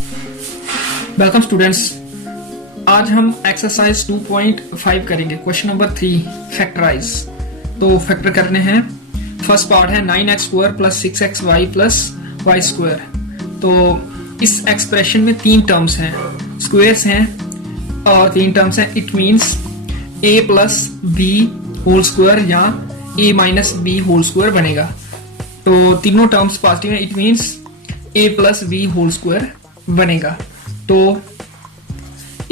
Welcome students, आज हम exercise 2.5 करेंगे। Question number 3, factorise. तो फैक्टर करने हैं। फर्स्ट पार्ट है 9x² plus 6xy plus Y square. तो इस एक्सप्रेशन में 3 टर्म्स हैं, स्क्वेयर्स हैं और 3 टर्म्स हैं। It means a plus B whole square या a minus B whole square बनेगा। तो तीनों टर्म्स पॉजिटिव हैं, it means a plus B whole square बनेगा। तो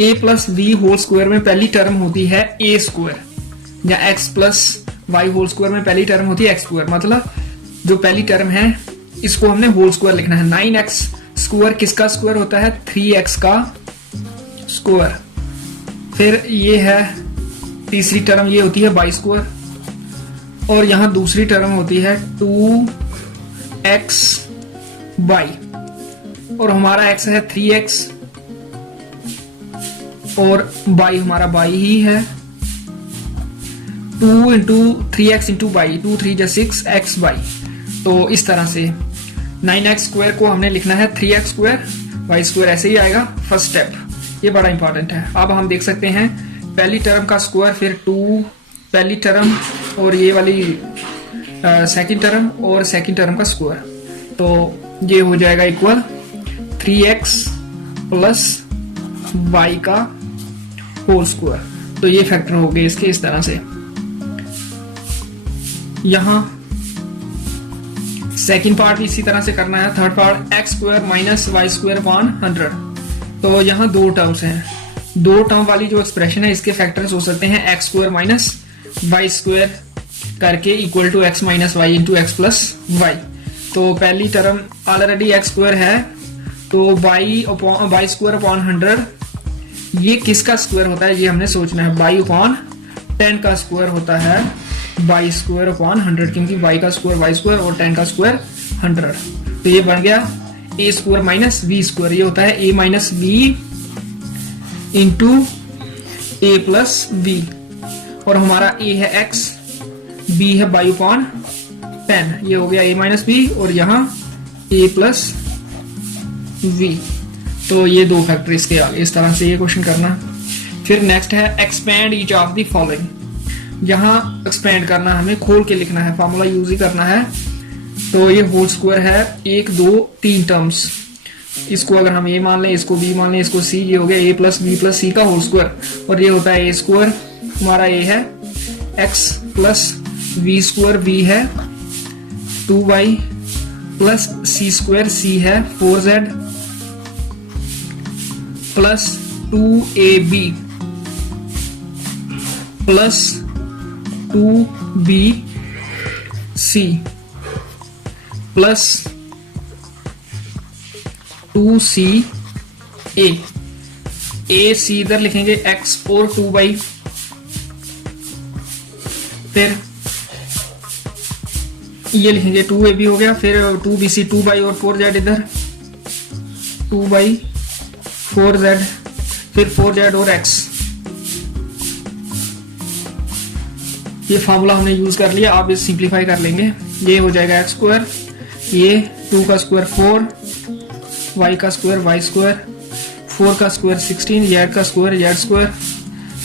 a plus B whole square में पहली टर्म होती है a स्क्वायर या x plus Y whole square में पहली टर्म होती है x स्क्वायर। मतलब जो पहली टर्म है इसको हमने होल स्क्वायर लिखना है। 9x स्क्वायर किसका स्क्वायर होता है? 3x का स्क्वायर। फिर ये है तीसरी टर्म, ये होती है y स्क्वायर और यहां दूसरी टर्म होती है 2x y और हमारा x है 3x और y हमारा y ही है। 2 इंटू 3x इंटू y, 2 3 जा 6xy। तो इस तरह से 9x स्क्वायर को हमने लिखना है 3x स्क्वायर, y स्क्वायर ऐसे ही आएगा। फर्स्ट स्टेप, ये बड़ा इंपॉर्टेंट है। अब हम देख सकते हैं पहली टर्म का स्क्वायर, फिर 2 पहली टर्म और ये वाली सेकंड टर्म और सेकंड टर्म का स्क्वायर। तो ये हो जाएगा इक्वल 3x प्लस y का होल स्क्वायर। तो ये फैक्टर हो गए इसके इस तरह से। यहां सेकंड पार्ट भी इसी तरह से करना है। Third part x square minus Y square upon 100। तो यहां 2 टर्म्स हैं। 2 टर्म वाली जो एक्सप्रेशन है इसके फैक्टर्स हो सकते हैं x square minus Y square करके equal to x minus Y into X plus Y. तो पहली टर्म ऑलरेडी x स्क्वायर है, तो y स्क्वायर अपॉन 100 ये किसका स्क्वायर होता है ये हमने सोचना है। y अपॉन 10 का स्क्वायर होता है y स्क्वायर अपॉन 100, क्योंकि y का स्क्वायर y स्क्वायर और 10 का स्क्वायर 100। तो ये बन गया a square minus b square. ये होता है a minus B into a plus B और हमारा a है x, b है y अपॉन 10। ये हो गया a माइनस बी और यहाँ a प्लस v। तो ये 2 फैक्टर इसके आगे इस तरह से ये क्वेश्चन करना। फिर नेक्स्ट है expand each of the following. यहाँ एक्सपेंड करना, हमें खोल के लिखना है, फार्मूला यूज ही करना है। तो ये होल स्क्वायर है 1 2 3 टर्म्स। इसको अगर हम a मान लें, इसको b मान लें, इसको c, ये हो गया a प्लस बी प्लस सी का होल स्क्वायर और ये होता है a स्क्वायर। हमारा a है x plus v square, v है 2y plus c square, c है 4z plus 2ab plus 2bc plus 2ca। a c इधर लिखेंगे x और 2y। फिर ये लिखेंगे 2ab हो गया, फिर 2bc 2y और 4z इधर 2y 4z, फिर 4z और x। ये फार्मूला हमने यूज कर लिया। आप इसे सिंप्लीफाई कर लेंगे। ये हो जाएगा x स्क्वायर, ये 2 का स्क्वायर 4, y का स्क्वायर y स्क्वायर, 4 का स्क्वायर 16, z का स्क्वायर z स्क्वायर,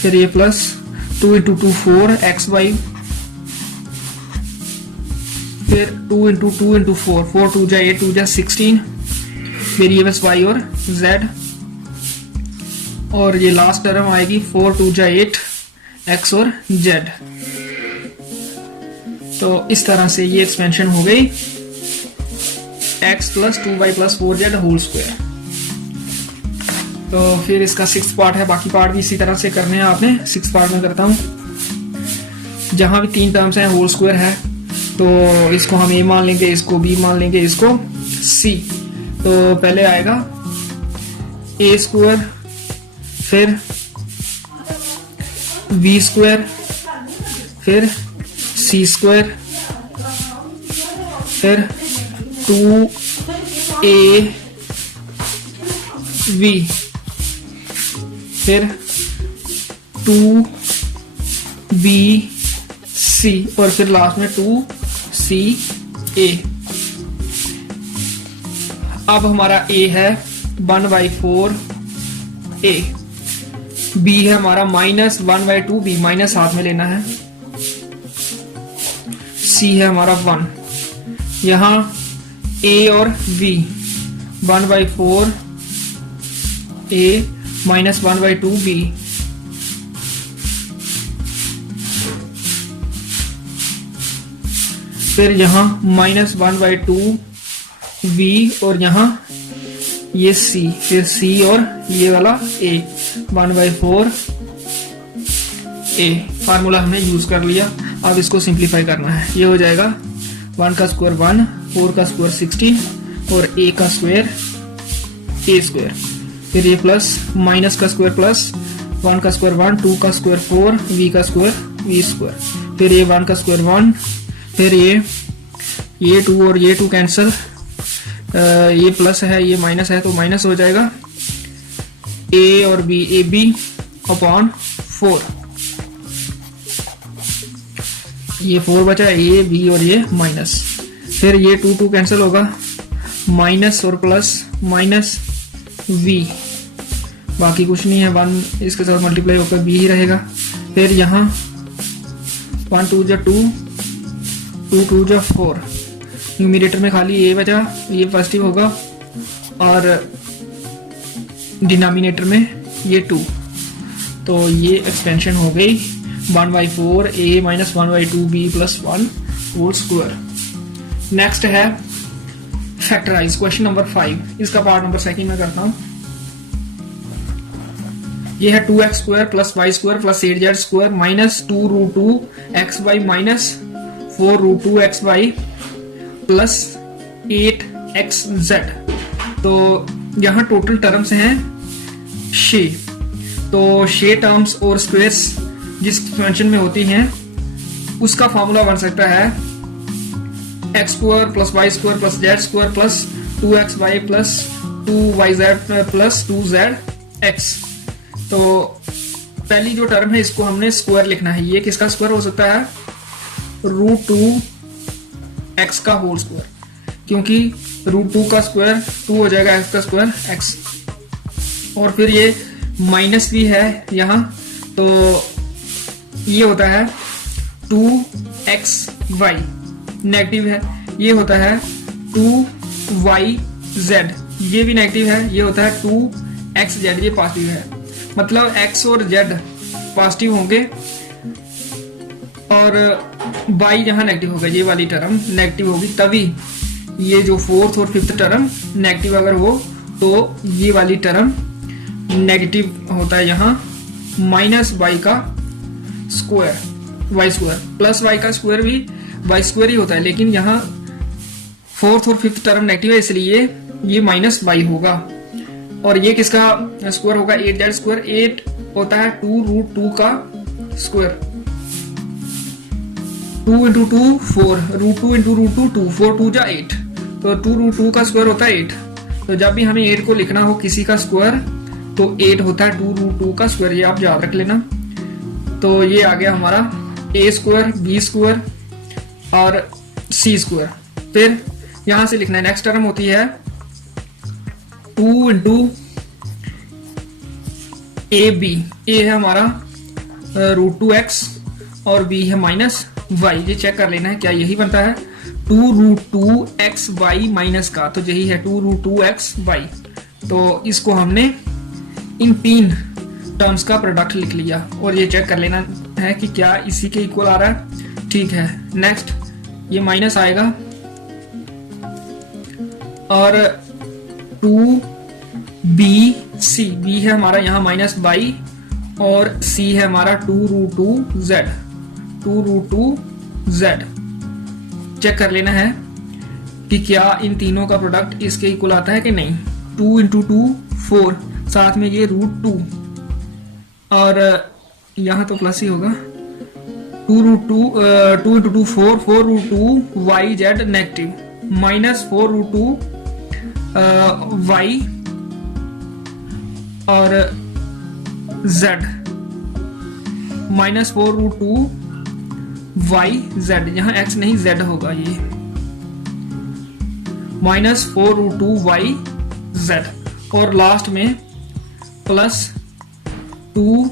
फिर ये प्लस 2 इंटू 2 4 xy, फिर 2 इंटू 2 इंटू 4 4 2 जा 8 2 जा 16, फिर ये बस y और z और ये लास्ट टर्म आएगी 4 2 जा 8 x और z। तो इस तरह से ये एक्सपेंशन हो गई x plus 2y plus 4z whole square. तो फिर इसका 6th पार्ट है, बाकी पार्ट भी इसी तरह से करने हैं आपने। 6th पार्ट में करता हूं। जहां भी 3 टर्म्स हैं होल स्क्वायर है, तो इसको हम a मान लेंगे, इसको b मान लेंगे, इसको c। तो पहले आएगा a स्क्वायर, फिर b स्क्वायर, फिर c स्क्वायर, फिर 2ab, फिर 2bc और फिर लास्ट में 2ca। अब हमारा a है 1/4 a, b है हमारा -1/2 b, माइनस हाथ में लेना है, c है हमारा 1, यहाँ a और b 1/4 a -1/2 b, फिर यहाँ -1/2 v और यहाँ ये c, फिर c और ये वाला a 1/4 a। फार्मूला हमने यूज कर लिया। अब इसको सिंप्लीफाई करना है। ये हो जाएगा 1 का स्क्वायर 1, 4 का स्क्वायर 16 और a का स्क्वायर a स्क्वायर, फिर ये प्लस माइनस का स्क्वायर प्लस 1 का स्क्वायर 1, 2 का स्क्वायर 4, v का स्क्वायर v स्क्वायर, फिर ये 1 का स्क्वायर 1, फिर ये 2 और ये 2 कैंसिल, ये प्लस है ये माइनस है तो माइनस हो जाएगा, a और b, ए बी अपॉन 4, ये 4 बचा, a b और ये माइनस, फिर ये 2 कैंसिल होगा, माइनस और प्लस माइनस v, बाकी कुछ नहीं है, 1 इसके साथ मल्टीप्लाई होकर b ही रहेगा। फिर यहाँ 1 2 जा 2, 2 2 जा 4, न्यूमिनेटर में खाली a बचा, ये पॉजिटिव होगा, और डिनोमिनेटर में ये 2, तो ये एक्सपेंशन हो गई 1/4 a -1/2 b + 1 whole square. Next है फैक्टराइज, क्वेश्चन नंबर 5, इसका पार्ट नंबर 2 में करता हूँ। ये है 2x² + y² + 8z² -2√2 xy -4√2 xy + 8xz। तो यहाँ टोटल टर्म्स हैं 6। तो 6 टर्म्स और स्क्वायर्स जिस फंक्शन में होती हैं उसका फॉर्मूला बन सकता है x² + y² + z² + 2xy + 2yz + 2zx। तो पहली जो टर्म है इसको हमने स्क्वायर लिखना है। ये किसका स्क्वायर हो सकता है? √2x का होल स्क्वायर, क्योंकि √2 का स्क्वायर 2 हो जाएगा, x का स्क्वायर x। और फिर ये माइनस भी है यहाँ, तो ये होता है 2xy, नेगेटिव है। ये होता है 2yz, ये भी नेगेटिव है। ये होता है 2xz, ये पॉजिटिव है। मतलब x और z पॉजिटिव होंगे और y यहाँ नेगेटिव होगा, ये वाली टर्म नेगेटिव होगी, तभी ये जो 4th और 5th टर्म नेगेटिव अगर हो तो ये वाली टर्म नेगेटिव होता है। यहाँ -y का स्क्वायर y² प्लस y का स्क्वायर भी y² ही होता है, लेकिन यहाँ 4th और 5th टर्म नेगेटिव है, इसलिए ये -y होगा। और ये किसका स्क्वायर होगा? 8z²। 8 होता है 2√2 का स्क्वायर, 2 × 2 4, √2 × √2 2, 4 2 जा 8, तो 2√2 का स्क्वायर होता है 8। तो जब भी हमें 8 को लिखना हो किसी का स्क्वायर तो 8 होता है 2√2 का स्क्वायर, ये आप याद रख लेना। तो ये आ गया हमारा a² b² और c²। फिर यहां से लिखना है, नेक्स्ट टर्म होती है 2 × ab। a है हमारा √2x और b है -y। ये चेक कर लेना है क्या यही बनता है 2√2xy माइनस का, तो यही है 2√2xy। तो इसको हमने इन 3 टर्म्स का प्रोडक्ट लिख लिया और ये चेक कर लेना है कि क्या इसी के इक्वल आ रहा है। ठीक है, नेक्स्ट ये माइनस आएगा और 2bc, b है हमारा यहाँ -y और c है हमारा 2√2z। चेक कर लेना है कि क्या इन तीनों का प्रोडक्ट इसके इक्वल आता है कि नहीं। 2 × 2 4, साथ में ये √2 और यहाँ तो प्लस ही होगा। 2 × 2 4, 4√2 yz नेगेटिव, -4√2 y और z, -4√2 yz, यहाँ x नहीं z होगा, ये -4√2 yz। और लास्ट में प्लस 2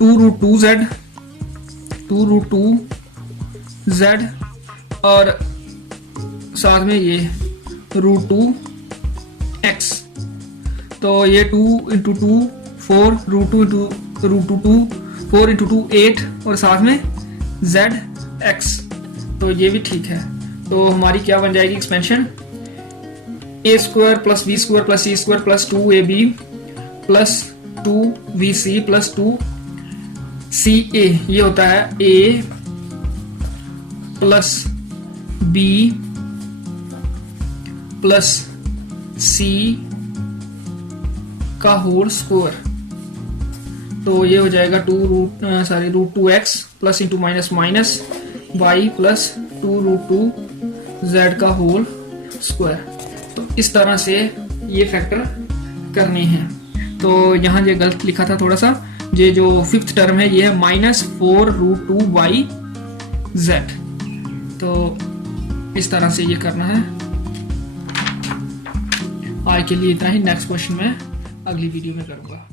2√2z 2√2z और साथ में ये √2x। तो ये 2 × 2 4 √2 × √2 4 × 2 8 और साथ में zx। तो ये भी ठीक है। तो हमारी क्या बन जाएगी expansion, a² + b² + c² + 2ab + 2bc + 2ca। ये होता है a + b + c का होल स्क्वायर। तो ये हो जाएगा √2x plus into minus minus y plus 2√2z का होल स्क्वायर। तो इस तरह से ये फैक्टर करने हैं। तो यहाँ ये गलत लिखा था थोड़ा सा, ये जो 5th टर्म है ये है -4√2yz। तो इस तरह से ये करना है। आज के लिए इतना ही, नेक्स्ट क्वेश्चन मैं अगली वीडियो में करूँगा।